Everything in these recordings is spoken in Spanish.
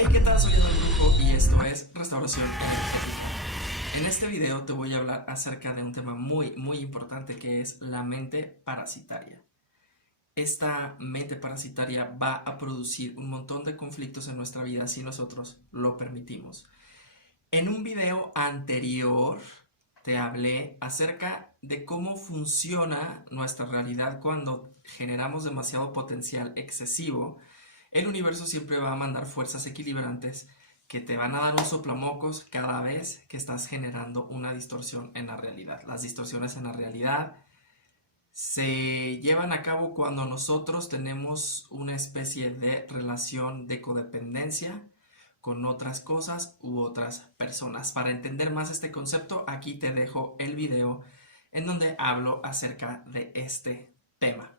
Hey, ¿qué tal? Soy Eduardo Brujo y esto es Restauración Energética. En este video te voy a hablar acerca de un tema muy importante que es la mente parasitaria. Esta mente parasitaria va a producir un montón de conflictos en nuestra vida si nosotros lo permitimos. En un video anterior te hablé acerca de cómo funciona nuestra realidad cuando generamos demasiado potencial excesivo. El universo siempre va a mandar fuerzas equilibrantes que te van a dar un soplamocos cada vez que estás generando una distorsión en la realidad. Las distorsiones en la realidad se llevan a cabo cuando nosotros tenemos una especie de relación de codependencia con otras cosas u otras personas. Para entender más este concepto, aquí te dejo el video en donde hablo acerca de este tema.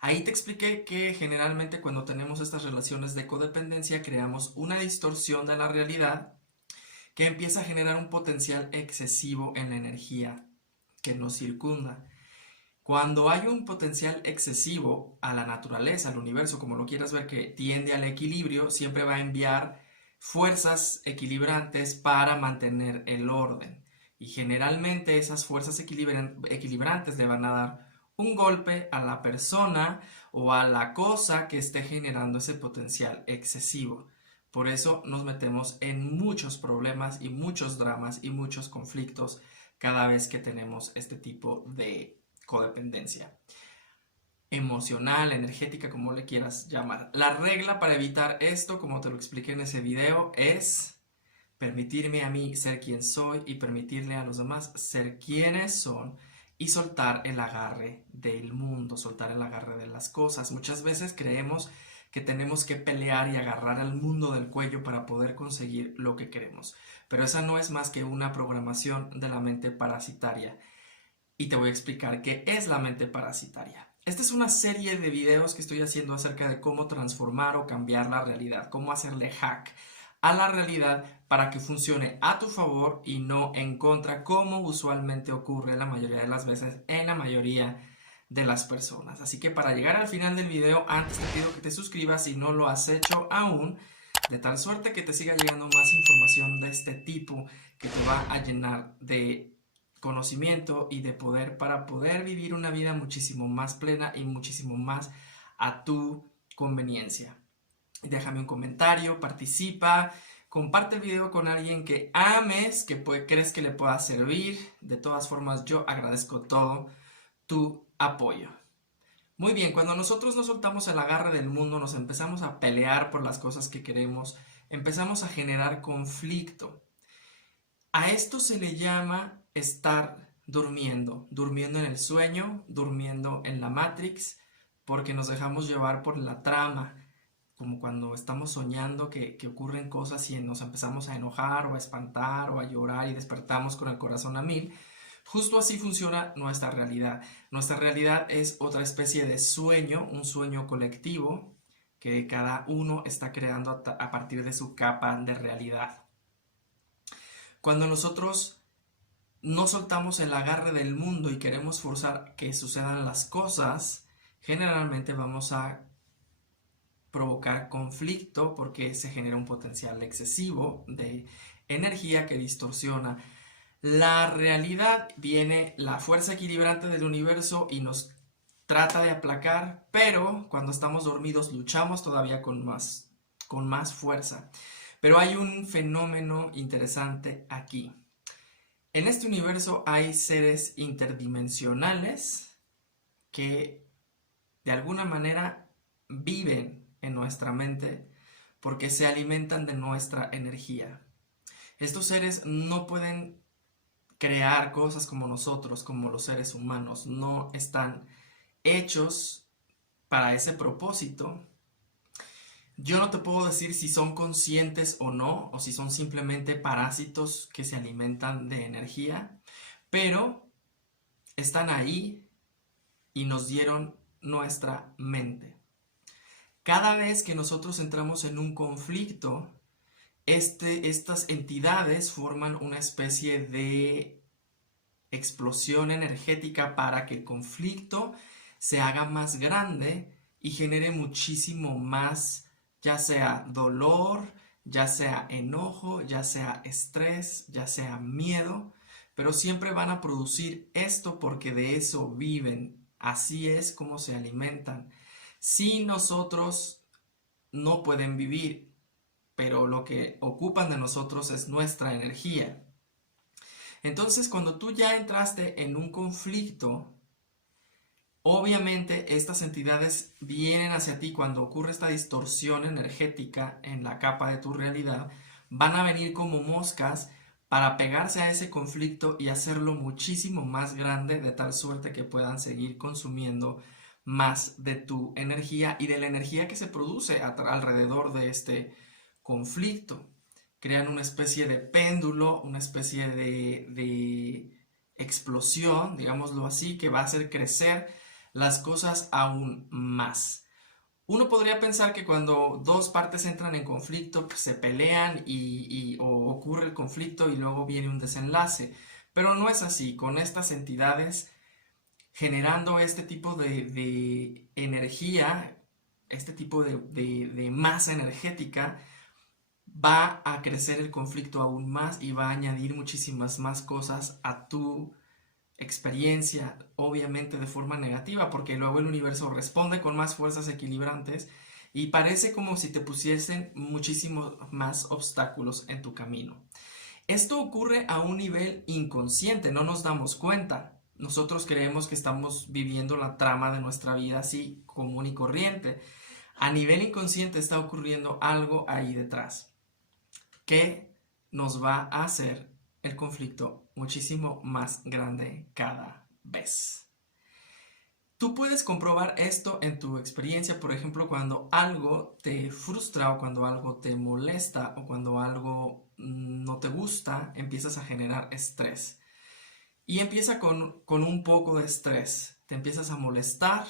Ahí te expliqué que generalmente cuando tenemos estas relaciones de codependencia creamos una distorsión de la realidad que empieza a generar un potencial excesivo en la energía que nos circunda. Cuando hay un potencial excesivo a la naturaleza, al universo, como lo quieras ver, que tiende al equilibrio, siempre va a enviar fuerzas equilibrantes para mantener el orden. Y generalmente esas fuerzas equilibrantes le van a dar un golpe a la persona o a la cosa que esté generando ese potencial excesivo. Por eso nos metemos en muchos problemas y muchos dramas y muchos conflictos cada vez que tenemos este tipo de codependencia emocional, energética, como le quieras llamar. La regla para evitar esto, como te lo expliqué en ese video, es permitirme a mí ser quien soy y permitirle a los demás ser quienes son y soltar el agarre del mundo, soltar el agarre de las cosas. Muchas veces creemos que tenemos que pelear y agarrar al mundo del cuello para poder conseguir lo que queremos, pero esa no es más que una programación de la mente parasitaria. Y te voy a explicar qué es la mente parasitaria. Esta es una serie de videos que estoy haciendo acerca de cómo transformar o cambiar la realidad, cómo hacerle hack a la realidad para que funcione a tu favor y no en contra, como usualmente ocurre la mayoría de las veces en la mayoría de las personas. Así que para llegar al final del video, antes te pido que te suscribas si no lo has hecho aún, de tal suerte que te siga llegando más información de este tipo que te va a llenar de conocimiento y de poder para poder vivir una vida muchísimo más plena y muchísimo más a tu conveniencia. Déjame un comentario, participa, comparte el video con alguien que ames, que crees que le pueda servir. De todas formas, yo agradezco todo tu apoyo. Muy bien, cuando nosotros nos soltamos el agarre del mundo, nos empezamos a pelear por las cosas que queremos, empezamos a generar conflicto. A esto se le llama estar durmiendo, durmiendo en el sueño, durmiendo en la Matrix, porque nos dejamos llevar por la trama, como cuando estamos soñando que ocurren cosas y nos empezamos a enojar o a espantar o a llorar y despertamos con el corazón a mil. Justo así funciona nuestra realidad. Nuestra realidad es otra especie de sueño, un sueño colectivo que cada uno está creando a partir de su capa de realidad. Cuando nosotros no soltamos el agarre del mundo y queremos forzar que sucedan las cosas, generalmente vamos a provocar conflicto porque se genera un potencial excesivo de energía que distorsiona la realidad. Viene la fuerza equilibrante del universo y nos trata de aplacar, pero cuando estamos dormidos luchamos todavía con más fuerza. Pero hay un fenómeno interesante aquí. En este universo hay seres interdimensionales que de alguna manera viven en nuestra mente porque se alimentan de nuestra energía. Estos seres no pueden crear cosas como nosotros, como los seres humanos. No están hechos para ese propósito. Yo no te puedo decir si son conscientes o no, o si son simplemente parásitos que se alimentan de energía, pero están ahí y nos dieron nuestra mente. Cada vez que nosotros entramos en un conflicto, estas entidades forman una especie de explosión energética para que el conflicto se haga más grande y genere muchísimo más, ya sea dolor, ya sea enojo, ya sea estrés, ya sea miedo, pero siempre van a producir esto porque de eso viven. Así es como se alimentan. Si nosotros no pueden vivir, pero lo que ocupan de nosotros es nuestra energía. Entonces, cuando tú ya entraste en un conflicto, obviamente estas entidades vienen hacia ti cuando ocurre esta distorsión energética en la capa de tu realidad, van a venir como moscas para pegarse a ese conflicto y hacerlo muchísimo más grande de tal suerte que puedan seguir consumiendo más de tu energía y de la energía que se produce alrededor de este conflicto. Crean una especie de péndulo, una especie de explosión, digámoslo así, que va a hacer crecer las cosas aún más. Uno podría pensar que cuando dos partes entran en conflicto, pues, se pelean o ocurre el conflicto y luego viene un desenlace, pero no es así. Con estas entidades generando este tipo de energía, este tipo de masa energética, va a crecer el conflicto aún más y va a añadir muchísimas más cosas a tu experiencia, obviamente de forma negativa, porque luego el universo responde con más fuerzas equilibrantes y parece como si te pusiesen muchísimos más obstáculos en tu camino. Esto ocurre a un nivel inconsciente, no nos damos cuenta. Nosotros creemos que estamos viviendo la trama de nuestra vida así común y corriente. A nivel inconsciente está ocurriendo algo ahí detrás que nos va a hacer el conflicto muchísimo más grande cada vez. Tú puedes comprobar esto en tu experiencia, por ejemplo, cuando algo te frustra o cuando algo te molesta o cuando algo no te gusta, empiezas a generar estrés. Y empieza con un poco de estrés, te empiezas a molestar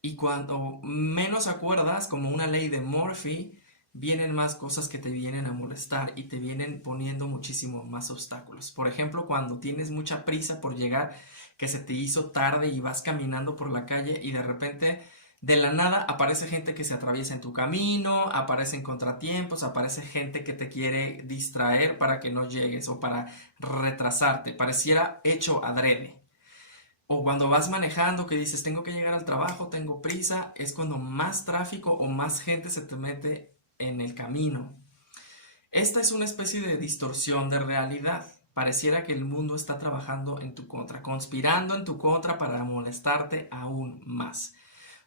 y cuando menos acuerdas, como una ley de Murphy, vienen más cosas que te vienen a molestar y te vienen poniendo muchísimo más obstáculos. Por ejemplo, cuando tienes mucha prisa por llegar, que se te hizo tarde y vas caminando por la calle y de repente de la nada aparece gente que se atraviesa en tu camino, aparecen contratiempos, aparece gente que te quiere distraer para que no llegues o para retrasarte, pareciera hecho adrede. O cuando vas manejando que dices tengo que llegar al trabajo, tengo prisa, es cuando más tráfico o más gente se te mete en el camino. Esta es una especie de distorsión de realidad. Pareciera que el mundo está trabajando en tu contra, conspirando en tu contra para molestarte aún más.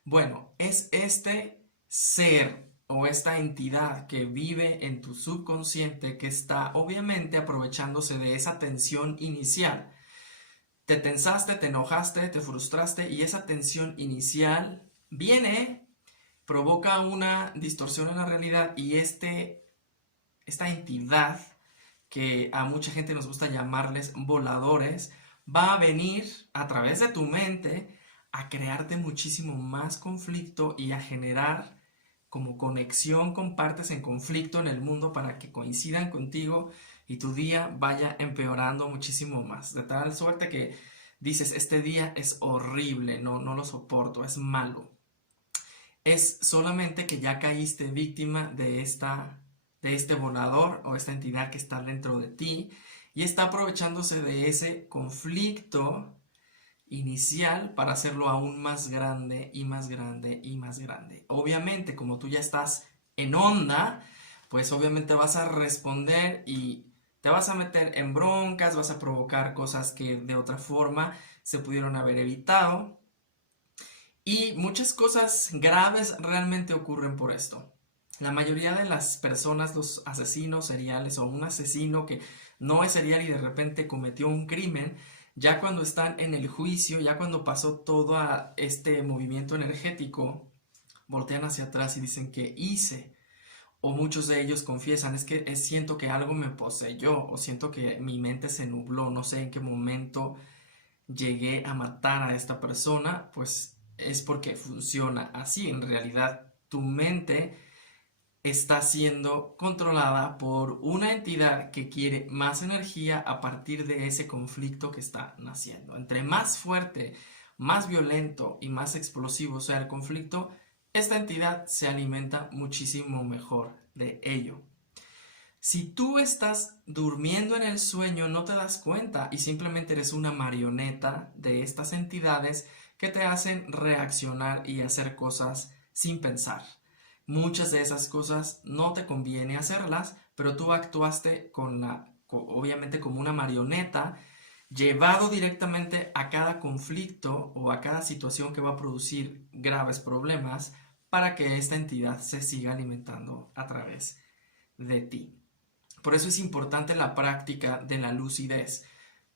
Bueno, es este ser o esta entidad que vive en tu subconsciente que está obviamente aprovechándose de esa tensión inicial. Te tensaste, te enojaste, te frustraste y esa tensión inicial viene, provoca una distorsión en la realidad y esta entidad que a mucha gente nos gusta llamarles voladores, va a venir a través de tu mente a crearte muchísimo más conflicto y a generar como conexión con partes en conflicto en el mundo para que coincidan contigo y tu día vaya empeorando muchísimo más, de tal suerte que dices, este día es horrible, no lo soporto, es malo. Es solamente que ya caíste víctima de este volador o esta entidad que está dentro de ti y está aprovechándose de ese conflicto inicial para hacerlo aún más grande y más grande y más grande. Obviamente, como tú ya estás en onda, pues obviamente vas a responder y te vas a meter en broncas, vas a provocar cosas que de otra forma se pudieron haber evitado. Y muchas cosas graves realmente ocurren por esto. La mayoría de las personas, los asesinos seriales o un asesino que no es serial y de repente cometió un crimen, ya cuando están en el juicio, ya cuando pasó todo este movimiento energético, voltean hacia atrás y dicen que hice. O muchos de ellos confiesan, es que siento que algo me poseyó o siento que mi mente se nubló, no sé en qué momento llegué a matar a esta persona, pues es porque funciona así. En realidad, tu mente está siendo controlada por una entidad que quiere más energía a partir de ese conflicto que está naciendo. Entre más fuerte, más violento y más explosivo sea el conflicto, esta entidad se alimenta muchísimo mejor de ello. Si tú estás durmiendo en el sueño, no te das cuenta y simplemente eres una marioneta de estas entidades que te hacen reaccionar y hacer cosas sin pensar. Muchas de esas cosas no te conviene hacerlas, pero tú actuaste obviamente como una marioneta, llevado directamente a cada conflicto o a cada situación que va a producir graves problemas para que esta entidad se siga alimentando a través de ti. Por eso es importante la práctica de la lucidez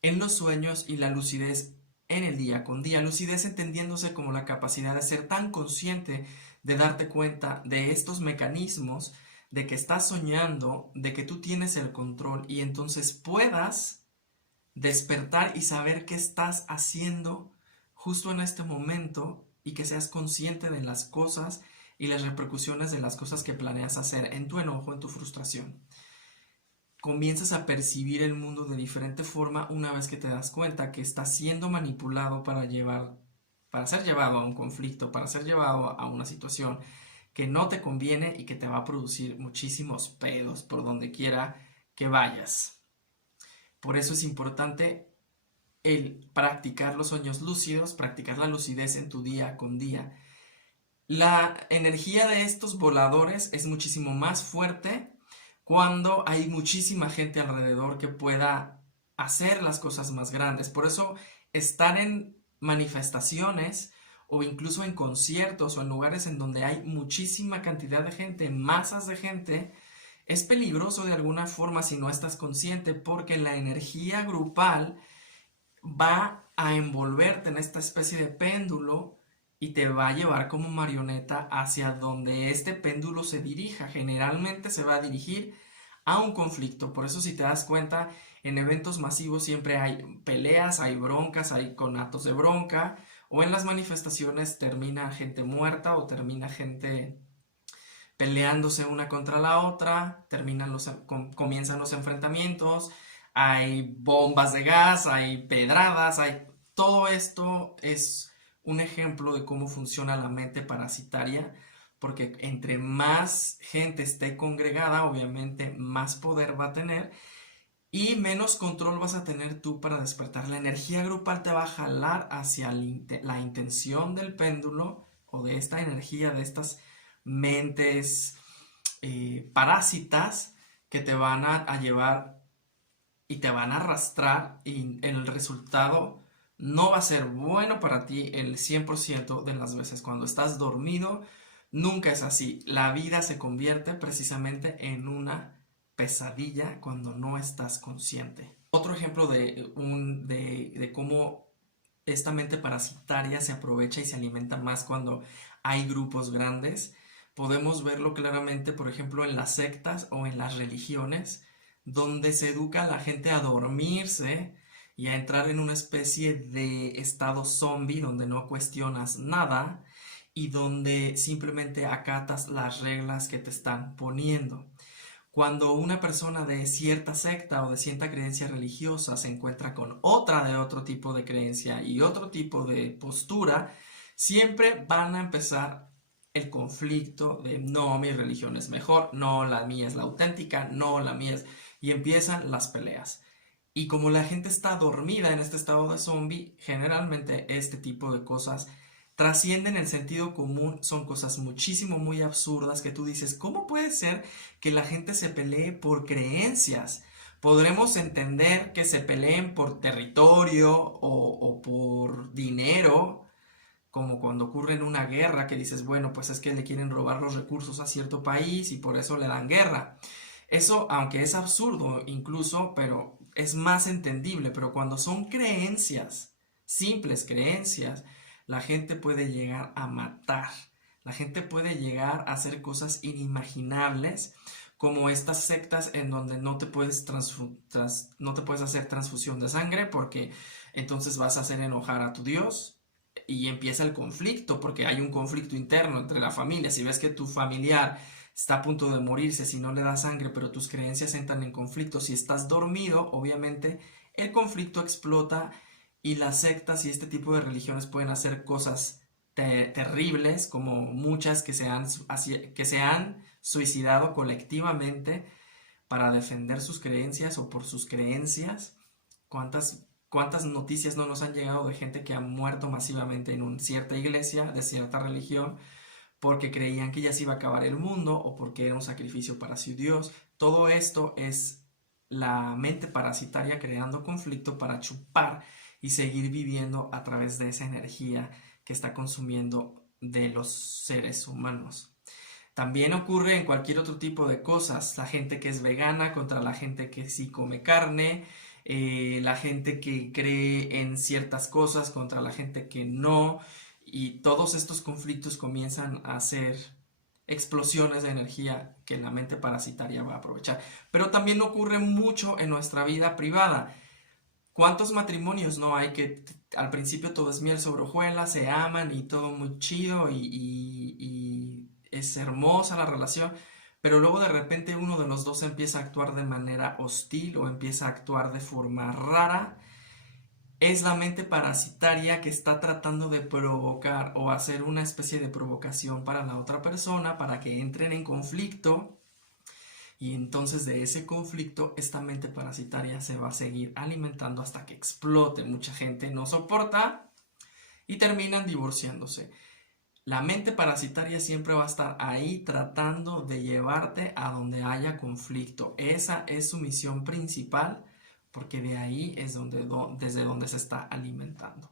en los sueños y la lucidez en el día con día. Lucidez entendiéndose como la capacidad de ser tan consciente de darte cuenta de estos mecanismos, de que estás soñando, de que tú tienes el control y entonces puedas despertar y saber qué estás haciendo justo en este momento y que seas consciente de las cosas y las repercusiones de las cosas que planeas hacer en tu enojo, en tu frustración. Comienzas a percibir el mundo de diferente forma una vez que te das cuenta que estás siendo manipulado para ser llevado a un conflicto, para ser llevado a una situación que no te conviene y que te va a producir muchísimos pedos por donde quiera que vayas. Por eso es importante el practicar los sueños lúcidos, practicar la lucidez en tu día con día. La energía de estos voladores es muchísimo más fuerte cuando hay muchísima gente alrededor que pueda hacer las cosas más grandes. Por eso estar en manifestaciones o incluso en conciertos o en lugares en donde hay muchísima cantidad de gente, masas de gente, es peligroso de alguna forma si no estás consciente, porque la energía grupal va a envolverte en esta especie de péndulo y te va a llevar como marioneta hacia donde este péndulo se dirija. Generalmente se va a dirigir a un conflicto. Por eso, si te das cuenta, en eventos masivos siempre hay peleas, hay broncas, hay conatos de bronca, o en las manifestaciones termina gente muerta o termina gente peleándose una contra la otra, comienzan los enfrentamientos, hay bombas de gas, hay pedradas, todo esto es un ejemplo de cómo funciona la mente parasitaria, porque entre más gente esté congregada, obviamente más poder va a tener y menos control vas a tener tú para despertar. La energía grupal te va a jalar hacia la intención del péndulo o de esta energía, de estas mentes parásitas que te van a llevar y te van a arrastrar, y el resultado no va a ser bueno para ti el 100% de las veces. Cuando estás dormido, nunca es así. La vida se convierte precisamente en una pesadilla cuando no estás consciente. Otro ejemplo de cómo esta mente parasitaria se aprovecha y se alimenta más cuando hay grupos grandes. Podemos verlo claramente, por ejemplo, en las sectas o en las religiones, donde se educa a la gente a dormirse y a entrar en una especie de estado zombie donde no cuestionas nada y donde simplemente acatas las reglas que te están poniendo. Cuando una persona de cierta secta o de cierta creencia religiosa se encuentra con otra de otro tipo de creencia y otro tipo de postura, siempre van a empezar el conflicto de no, mi religión es mejor, no, la mía es la auténtica, no, la mía es... Y empiezan las peleas. Y como la gente está dormida en este estado de zombie, generalmente este tipo de cosas trascienden el sentido común, son cosas muchísimo muy absurdas que tú dices, ¿cómo puede ser que la gente se pelee por creencias? Podremos entender que se peleen por territorio o por dinero, como cuando ocurre en una guerra que dices, bueno, pues es que le quieren robar los recursos a cierto país y por eso le dan guerra. Eso, aunque es absurdo incluso, pero es más entendible. Pero cuando son creencias, simples creencias, la gente puede llegar a matar. La gente puede llegar a hacer cosas inimaginables, como estas sectas en donde no te puedes hacer transfusión de sangre porque entonces vas a hacer enojar a tu Dios y empieza el conflicto, porque hay un conflicto interno entre la familia. Si ves que tu familiar está a punto de morirse si no le das sangre, pero tus creencias entran en conflicto, si estás dormido, obviamente el conflicto explota y las sectas y este tipo de religiones pueden hacer cosas terribles, como muchas que se han suicidado colectivamente para defender sus creencias o por sus creencias. ¿Cuántas noticias no nos han llegado de gente que ha muerto masivamente en una cierta iglesia, de cierta religión, porque creían que ya se iba a acabar el mundo o porque era un sacrificio para su Dios? Todo esto es la mente parasitaria creando conflicto para chupar y seguir viviendo a través de esa energía que está consumiendo de los seres humanos. También ocurre en cualquier otro tipo de cosas. La gente que es vegana contra la gente que sí come carne, la gente que cree en ciertas cosas contra la gente que no. Y todos estos conflictos comienzan a ser explosiones de energía que la mente parasitaria va a aprovechar. Pero también ocurre mucho en nuestra vida privada. ¿Cuántos matrimonios no hay que al principio todo es miel sobre hojuelas, se aman y todo muy chido y es hermosa la relación, pero luego de repente uno de los dos empieza a actuar de manera hostil o empieza a actuar de forma rara? Es la mente parasitaria que está tratando de provocar o hacer una especie de provocación para la otra persona para que entren en conflicto. Y entonces de ese conflicto esta mente parasitaria se va a seguir alimentando hasta que explote. Mucha gente no soporta y terminan divorciándose. La mente parasitaria siempre va a estar ahí tratando de llevarte a donde haya conflicto. Esa es su misión principal, porque de ahí es desde donde se está alimentando.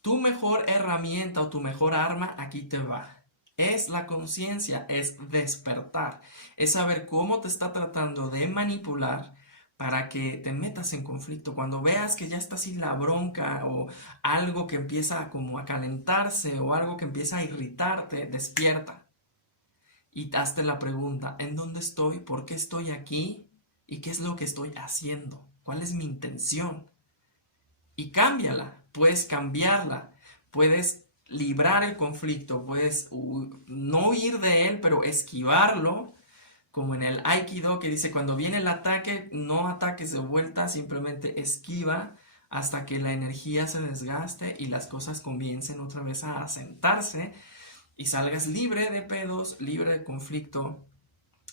Tu mejor herramienta o tu mejor arma aquí te va. Es la conciencia, es despertar, es saber cómo te está tratando de manipular para que te metas en conflicto. Cuando veas que ya está así la bronca o algo que empieza como a calentarse o algo que empieza a irritarte, despierta y hazte la pregunta: ¿en dónde estoy? ¿Por qué estoy aquí? ¿Y qué es lo que estoy haciendo? ¿Cuál es mi intención? Y cámbiala, puedes cambiarla, puedes librar el conflicto, puedes no huir de él, pero esquivarlo, como en el Aikido que dice: cuando viene el ataque, no ataques de vuelta, simplemente esquiva hasta que la energía se desgaste y las cosas comiencen otra vez a asentarse y salgas libre de pedos, libre de conflicto.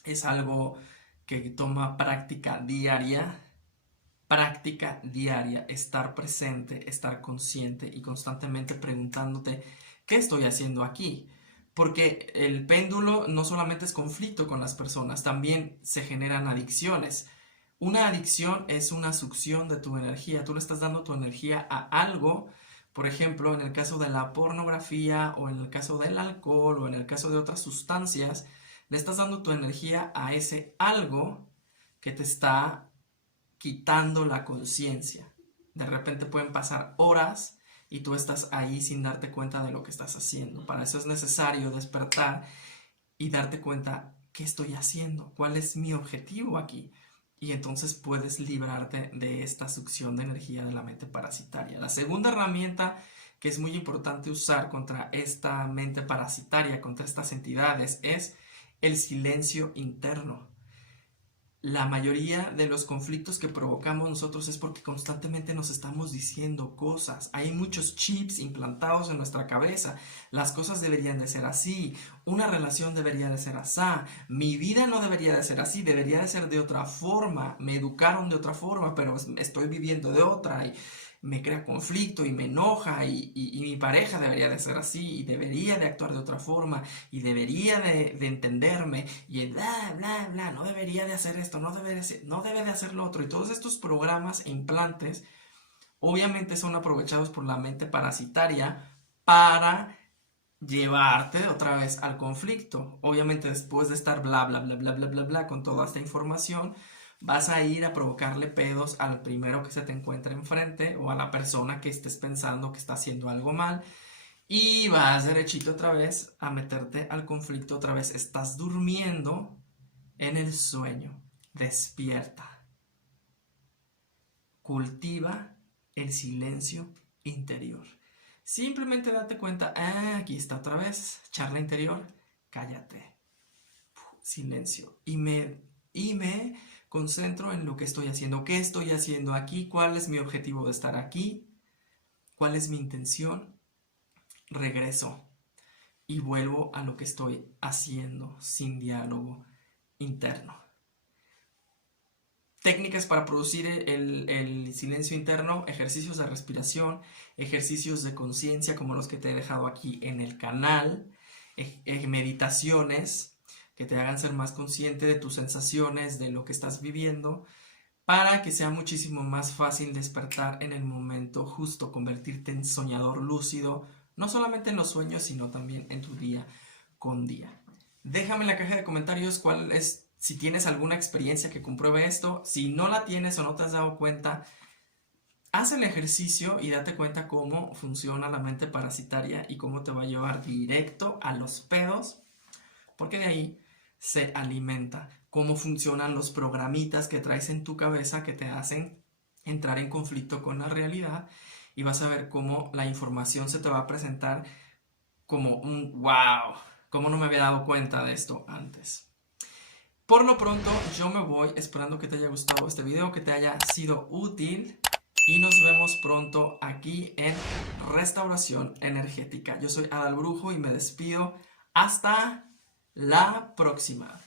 Es algo que toma práctica diaria, estar presente, estar consciente y constantemente preguntándote: ¿qué estoy haciendo aquí? Porque el péndulo no solamente es conflicto con las personas, también se generan adicciones. Una adicción es una succión de tu energía. Tú le estás dando tu energía a algo. Por ejemplo, en el caso de la pornografía o en el caso del alcohol o en el caso de otras sustancias, le estás dando tu energía a ese algo que te está quitando la conciencia. De repente pueden pasar horas y tú estás ahí sin darte cuenta de lo que estás haciendo. Para eso es necesario despertar y darte cuenta: ¿qué estoy haciendo? ¿Cuál es mi objetivo aquí? Y entonces puedes librarte de esta succión de energía de la mente parasitaria. La segunda herramienta que es muy importante usar contra esta mente parasitaria, contra estas entidades, es el silencio interno. La mayoría de los conflictos que provocamos nosotros es porque constantemente nos estamos diciendo cosas. Hay muchos chips implantados en nuestra cabeza. Las cosas deberían de ser así. Una relación debería de ser así. Mi vida no debería de ser así. Debería de ser de otra forma. Me educaron de otra forma, pero estoy viviendo de otra. Y me crea conflicto y me enoja y mi pareja debería de ser así y debería de actuar de otra forma y debería de entenderme y bla, bla, bla, no debería de hacer esto, no debe de hacer lo otro. Y todos estos programas e implantes obviamente son aprovechados por la mente parasitaria para llevarte otra vez al conflicto. Obviamente después de estar bla, bla, bla, bla, bla, bla, bla con toda esta información, vas a ir a provocarle pedos al primero que se te encuentre enfrente o a la persona que estés pensando que está haciendo algo mal y vas derechito otra vez a meterte al conflicto otra vez. Estás durmiendo en el sueño. Despierta. Cultiva el silencio interior. Simplemente date cuenta: aquí está otra vez, charla interior, cállate. Silencio. Y me concentro en lo que estoy haciendo. ¿Qué estoy haciendo aquí? ¿Cuál es mi objetivo de estar aquí? ¿Cuál es mi intención? Regreso y vuelvo a lo que estoy haciendo sin diálogo interno. técnicas para producir el silencio interno, ejercicios de respiración, ejercicios de conciencia como los que te he dejado aquí en el canal, meditaciones que te hagan ser más consciente de tus sensaciones, de lo que estás viviendo, para que sea muchísimo más fácil despertar en el momento justo, convertirte en soñador lúcido, no solamente en los sueños, sino también en tu día con día. Déjame en la caja de comentarios cuál es, si tienes alguna experiencia que compruebe esto. Si no la tienes o no te has dado cuenta, haz el ejercicio y date cuenta cómo funciona la mente parasitaria y cómo te va a llevar directo a los pedos, porque de ahí se alimenta. Cómo funcionan los programitas que traes en tu cabeza que te hacen entrar en conflicto con la realidad, y vas a ver cómo la información se te va a presentar como un wow, cómo no me había dado cuenta de esto antes. Por lo pronto yo me voy, esperando que te haya gustado este video, que te haya sido útil, y nos vemos pronto aquí en Restauración Energética. Yo soy Adal Brujo y me despido hasta la próxima.